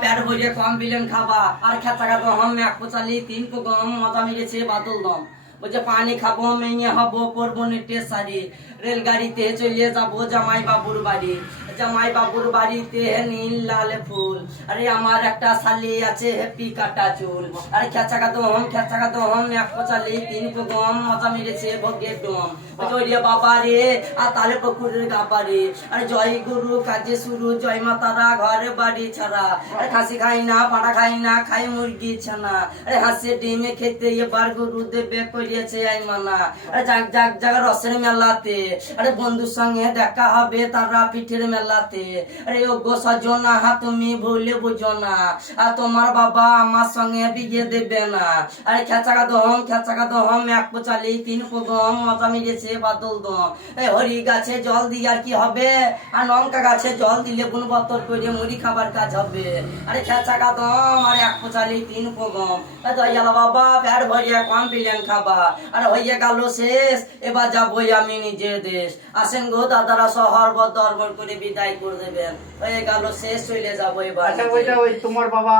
পেট ভরিয়ে কম বিলেন খাবা আর খেতা খাবো হম এক পোচালি 3 কো গম মজা মেরেছে বাদল দম বলছে পানি খাবো মেয়ে হবো পরবো নেটে সারি রেলগাড়িতে চলে যাবো জামাই বাবুর বাড়ি জামাই বাবুর বাড়িতে নীল লাল ফুল আরে আমার একটা শালি আছে হ্যাপি কাটা চুল আরে খেচা খাতো হম এক পোচালি 3 কো গম মজা মেরেছে ভোগে দম জয় বাবা রে আর তালে পুকুরের গাবারে আরে জয় গুরু কাজে শুরু জয় মাতারা ঘরে বাড়ি ছাড়া আরে খাসি খাই না পাড়া খাই না খাই মুরগি ছানা আরে হাসে ডিমে খেতে এবার গুরু দেবে করিয়েছে আই মানা আরে জাগ জাগ জাগ রসের মেলাতে আরে বন্ধুর সঙ্গে দেখা হবে তারা পিঠের মেলাতে আরে ও গো সজনা তুমি ভুলে বুঝো না আর তোমার বাবা আমার সঙ্গে বিয়ে দেবে না আরে খেচা খাতো হম এক পোচালি 3 কো গম মজা মেরেছে বাদল দম এই হরি গাছে জল দিয়ে আর কি হবে আর লঙ্কা গাছে জল দিলে বুন বতর করে মুড়ি খাবার কাজ হবে আরে খেচা খাদম আর এক পোচালি 3 কো গম দয়াল বাবা পেট ভরিয়া কম বিলেন খাবা আর হইয়া গেল শেষ এবার যাবই আমি নিজের দেশ আসেন গো দাদারা শহর দরবার করে বিদায় করে দেবেন হয়ে গেল শেষ চলে যাবো এবার আচ্ছা ওইটা ওই তোমার বাবা